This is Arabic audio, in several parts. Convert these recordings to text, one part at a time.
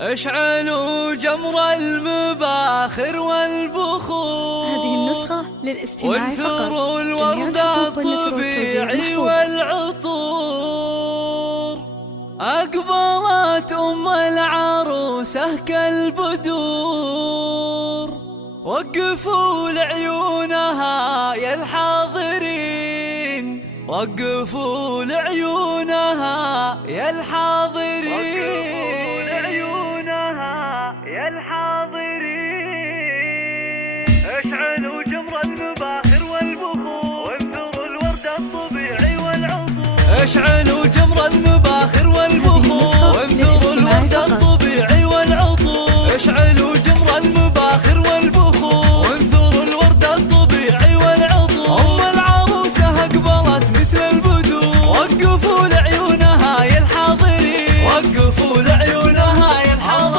اشعلوا جمر المباخر والبخور. هذه النسخة للاستماع فقط. وانثروا الورد الطبيعي والعطور. أقبلت أم العروسة كالبدور. وقفوا لعيونها يا الحاضرين، وقفوا لعيونها يا الحاضرين، يا الحاضرين. اشعلوا جمر المباخر والبخور. وانثروا الورد الطبيعي والعطور. اشعلوا جمر المباخر والبخور. وانثروا الورد الطبيعي والعطور. اشعلوا جمر المباخر والبخور. وانثروا الورد الطبيعي والعطور. أم العروسة أقبلت مثل البدور. وقفوا لعيونها يا الحاضرين، وقفوا لعيونها يا الحاضرين.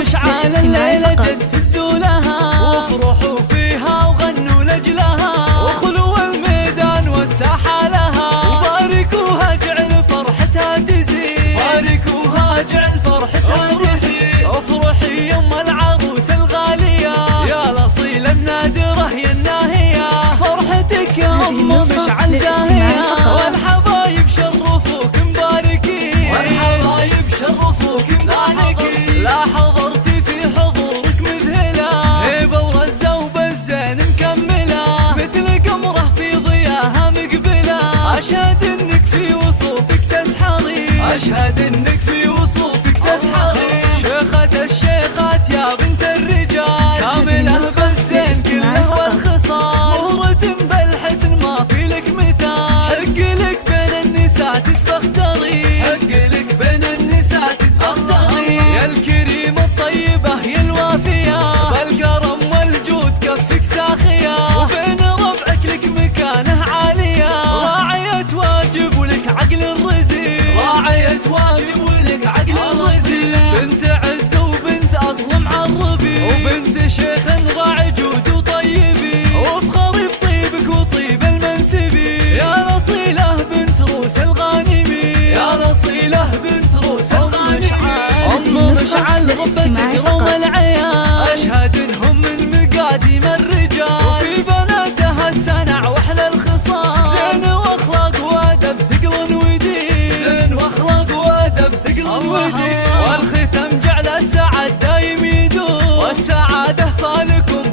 مشعل الليلة جد فزوا لها، وافرحوا فيها وغنوا لأجلها، وخلوا الميدان والساحة لها. وباركوها جعل فرحتها تزيد، باركوها جعل فرحتها تزيد. افرحي يم العروسة الغالية يا الأصيلة النادرة يا الناهية. فرحتك يا أم مشعل زاهية، والحبايب شرفوك مباركين، والحبايب شرفوك مباركين. لا حضرتي في حضورك مذهلة، هيبة ورزة وبالزين مكملة، مثل قمرة في ضياها مقبلة. أشهد إنك في وصوفك تسحرين، أشهد إنك في وصوفك تسحرين. شيخة الشيخات يا بنت الرجال، كاملة بالزين كله والخصال. مهرة بالحسن ما في لك مثال، حق لك بين النساء تتفختري، حق لك بين النساء تتفختري. يا الكريمة الطيبة يا الوافية، بالكرم والجود كفك ساخية، وبين ربعك لك مكانه عالية. راعية واجب ولك عقل الرزيل، راعية واجب ولك عقل الرزيل. بنت عز وبنت أصل معربي، وبنت شيخ راعي جود وطيبي. وافخري بطيبك وطيب المنسبي، يا نصيلة بنت روس الغانمي، يا نصيلة بنت روس الغانمي. أم مشعل ربتك روم العيال، أشهد إنهم من مقاديم الرجال، وفي بناتها السنع وأحلى الخصال. زين وأخلاق وأدب ثقل ودين، زين وأخلاق وأدب ثقل ودين. والختم جعل السعد دايم يدوم، والسعادة فالكم